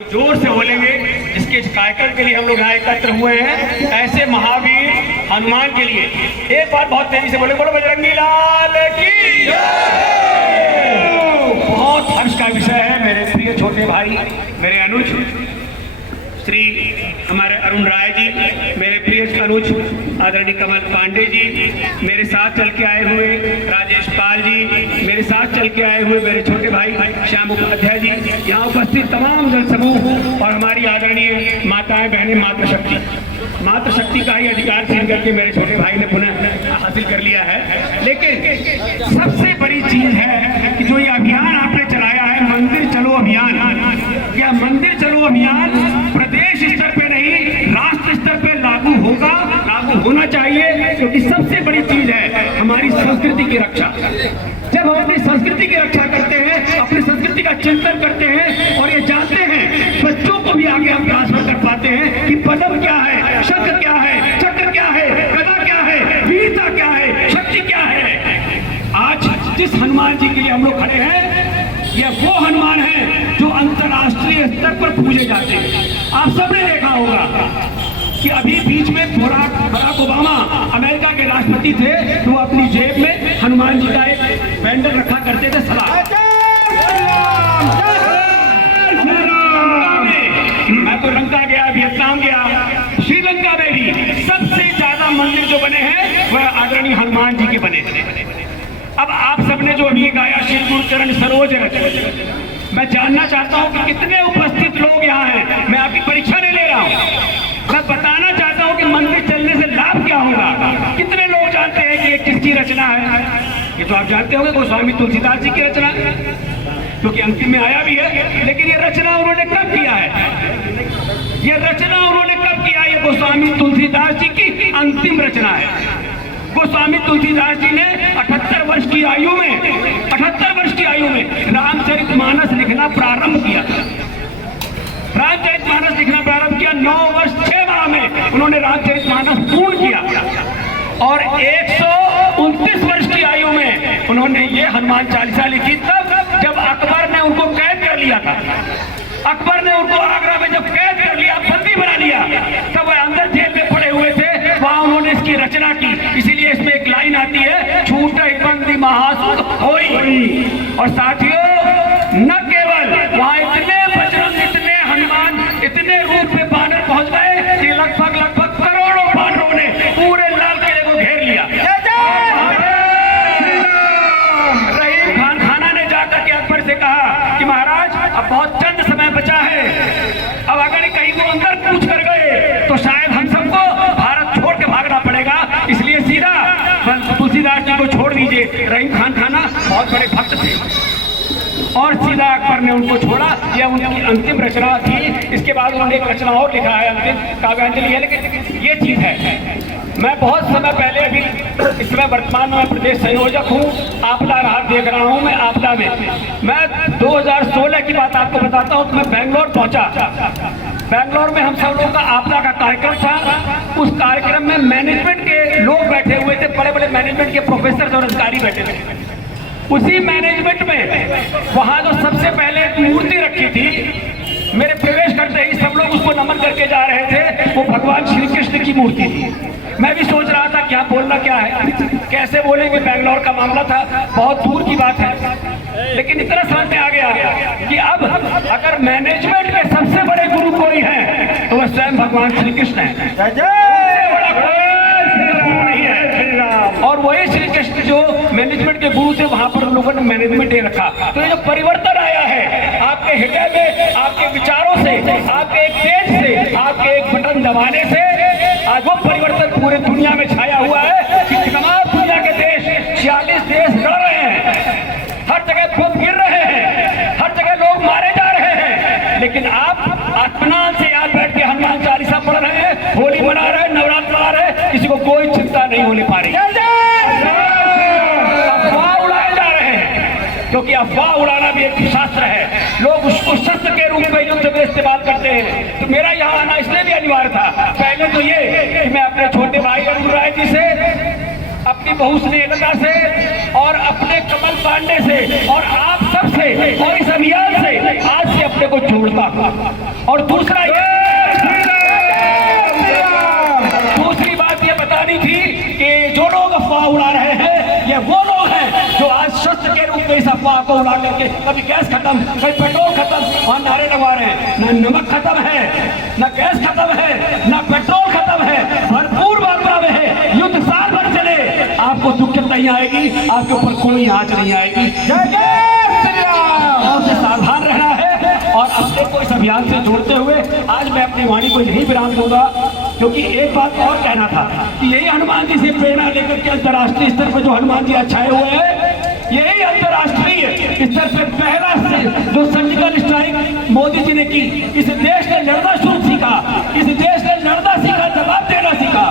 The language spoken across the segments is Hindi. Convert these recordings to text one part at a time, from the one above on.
जोर से बोलेंगे जिसके कार्यक्रम के लिए हम लोग यहाँ एकत्र हुए हैं, ऐसे महावीर हनुमान के लिए एक बार बहुत तेजी से बोले, बोलो बजरंगी लाल की जय। बहुत हर्ष का विषय है मेरे प्रिय छोटे भाई, मेरे अनुज श्री हमारे अरुण राय जी, मेरे प्रिय अनुज आदरणीय कमल पांडे जी, मेरे साथ चल के आए हुए राजेश पाल जी, मेरे साथ चल के आए हुए मेरे छोटे भाई श्याम उपाध्याय जी, यहाँ उपस्थित तमाम जन समूह और हमारी आदरणीय माताएं बहनें, मातृशक्ति का ही अधिकार छीन करके मेरे छोटे भाई ने पुनः हासिल कर लिया है। लेकिन सबसे बड़ी चीज है कि जो ये अभियान आपने चलाया है, मंदिर चलो अभियान, यह मंदिर चलो अभियान प्रदेश स्तर पे नहीं राष्ट्र स्तर पे लागू होना चाहिए, क्योंकि सबसे बड़ी चीज है हमारी संस्कृति की रक्षा। जब हम अपनी संस्कृति की रक्षा करते हैं, अपनी संस्कृति का चिंतन करते हैं और ये जानते हैं, बच्चों को भी आगे हम ट्रांसफर कर पाते हैं कि पदम क्या है, शंख क्या है, चक्र क्या है, गदा क्या है, वीरता क्या है, शक्ति क्या है। आज जिस हनुमान जी के लिए हम लोग खड़े हैं, यह वो हनुमान है जो अंतर्राष्ट्रीय स्तर पर पूजे जाते हैं। आप सबने देखा होगा कि अभी बीच में बराक ओबामा अमेरिका के राष्ट्रपति थे, तो वो अपनी जेब में हनुमान जी का एक बैंडल रखा करते थे, सलाह। मैं तो लंका गया, वियतनाम गया, श्रीलंका में भी सबसे ज्यादा मंदिर जो बने हैं वह आदरणीय हनुमान जी के बने हैं। अब आप सबने जो अभी गाया श्री गुरु चरण सरोज रज, मैं जानना चाहता हूं कि कितने उपस्थित लोग यहाँ हैं। मैं आपकी परीक्षा नहीं ले रहा हूं, मैं बताना चाहता हूं कि मंदिर चलने से लाभ क्या होगा। कितने लोग जानते हैं कि ये किसकी रचना है? ये तो आप जानते होंगे गोस्वामी तुलसीदास जी की रचना है, क्योंकि अंतिम में आया भी है। लेकिन ये रचना उन्होंने कब किया है? ये रचना उन्होंने कब किया? ये गोस्वामी तुलसीदास जी की अंतिम रचना है। गोस्वामी तुलसीदास जी ने 78 वर्ष की आयु में रामचरितमानस लिखना प्रारंभ किया। रामचरितमानस लिखना प्रारंभ किया, 9 वर्ष 6 माह में उन्होंने रामचरितमानस पूर्ण किया और 129 वर्ष की आयु में उन्होंने ये हनुमान चालीसा लिखी, तब जब अकबर ने उनको कैद कर लिया था। अकबर ने उनको आगरा में जब कैद कर लिया, बंदी बना लिया, तब वह अंदर जेल में पड़े हुए थे, वहां उन्होंने इसकी रचना की। इसीलिए इसमें एक लाइन आती है, छूटे बंदी महासुद होई। और साथियों, न केवल वहां इतने बजरंग, इतने हनुमान, इतने रूप में बानर पहुंच गए कि लगभग करोड़ों बानरों ने पूरे लाल किले को घेर लिया। रहीम खान खाना ने जाकर के अकबर से कहा कि महाराज, अब बहुत चंद समय बचा है, अब अगर कहीं को अंदर पूछ कर गए तो शायद हम सबको भारत छोड़ के भागना पड़ेगा, इसलिए सीधा तुलसीदास जी को छोड़ दीजिए। रहीम खान खाना बहुत बड़े भक्त थे और सीधा अकबर ने उनको छोड़ा। यह उनकी अंतिम रचना थी। इसके बाद उन्होंने एक रचना और लिखा है, अंतिम काव्यांजलि है। लेकिन ये चीज है, मैं बहुत समय पहले, अभी इस समय वर्तमान में प्रदेश संयोजक हूँ, आपदा राहत देख रहा हूँ मैं आपदा में। मैं 2016 की बात आपको बताता हूँ, तो मैं बेंगलोर पहुंचा। बेंगलोर में हम सब लोगों का आपदा का कार्यक्रम था। उस कार्यक्रम में मैनेजमेंट के लोग बैठे हुए थे, बड़े बड़े मैनेजमेंट के प्रोफेसर और अधिकारी बैठे थे। उसी मैनेजमेंट में वहां जो सबसे पहले एक मूर्ति रखी थी, मेरे प्रवेश करते ही सब लोग उसको नमन करके जा रहे थे। वो भगवान श्री कृष्ण की मूर्ति थी। मैं भी सोच रहा था क्या बोलना क्या है, कैसे बोलेंगे, बेंगलोर का मामला था, बहुत दूर की बात है। लेकिन इतना समझ में आ गया कि अब अगर मैनेजमेंट के सबसे बड़े गुरु कोई है तो वह स्वयं भगवान श्री कृष्ण है। नहीं है। और वही श्री कृष्ण जो मैनेजमेंट के गुरु थे, वहां पर उन लोगों ने मैनेजमेंट दे रखा। तो ये जो परिवर्तन आया है आपके हृदय में, आपके विचारों से, आपके एक तेज से, आपके एक बटन दबाने से, आज वो परिवर्तन पूरे दुनिया में छाया हुआ है कि तमाम दुनिया के देश, 46 देश लड़ रहे हैं, हर जगह खुद गिर रहे हैं, हर जगह लोग मारे जा रहे हैं। लेकिन आप आत्मनान से याद बैठ के हनुमान चालीसा पढ़ रहे हैं, होली मना रहे हैं, नवरात्र मना रहे हैं, किसी को कोई चिंता नहीं होने पा रही। अफवाह उड़ाए जा रहे हैं, क्योंकि अफवाह उड़ाना भी एक शास्त्र है। लोग उसको शस्त्र के रूप में युद्ध में इस्तेमाल करते हैं। तो मेरा यहाँ आना इसलिए भी अनिवार्य था। पहले तो ये कि मैं अपने छोटे भाई अरुण राय जी से, अपनी बहू स्नेहलता से और अपने कमल पांडे से और आप सब से और इस अभियान से आज से रास्ते को जोड़ता हूँ। और दूसरा दूसरी बात ये बतानी थी कि जो लोग अफवाह उड़ा रहे हैं ये वो लोग हैं जो आज शस्त्र के रूप में इस अफवाह को उड़ा करके कभी गैस खत्म, कभी पेट्रोल खत्म और नारे लगवा रहे हैं। न नमक खत्म है, न गैस खत्म है, न पेट्रोल खत्म है, भरपूर मात्रा में है। युद्ध साल भर चले, आपको दिक्कत नहीं आएगी, आपके ऊपर कोई आंच नहीं आएगी। जय जय श्री राम। आपसे सावधान रहना है। और अपने को इस अभियान से जोड़ते हुए आज मैं अपनी वाणी को यही विराम दूंगा, क्योंकि एक बात और कहना था कि यही हनुमान जी से प्रेरणा लेकर के अंतर्राष्ट्रीय स्तर पर जो हनुमान जी छाए हुए हैं, यही अंतर्राष्ट्रीय स्तर पर पहला जो सर्जिकल स्ट्राइक मोदी जी ने की, इस देश ने लड़ना शुरू सीखा, इस देश ने लड़ना सीखा, जवाब देना सीखा।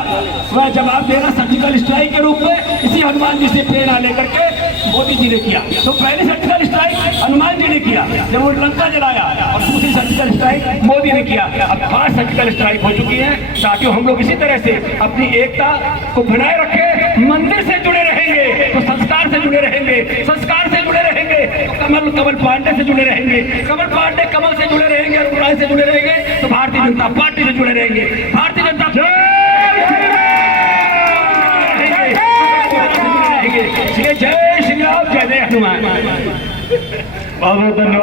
वह जवाब देना सर्जिकल स्ट्राइक के रूप में इसी हनुमान जी से प्रेरणा लेकर के मोदी जी ने किया। तो पहली सर्जिकल स्ट्राइक हनुमान जी ने किया जब वो लंका जलाया, और दूसरी सर्जिकल स्ट्राइक मोदी ने किया। अब 5 सर्जिकल स्ट्राइक हो चुकी है। साथियों, हम लोग इसी तरह से अपनी एकता को बनाए रखें। मंदिर से जुड़े रहेंगे तो संस्कार से जुड़े रहेंगे, संस्कार से जुड़े रहेंगे तो कमल पांडे से जुड़े रहेंगे, कमल पांडे कमल से जुड़े रहेंगे, अरुण राय से जुड़े रहेंगे तो भारतीय जनता पार्टी से जुड़े रहेंगे। भारतीय जनता जय श्री राम, जय जय हनुमान। बहुत बहुत धन्यवाद।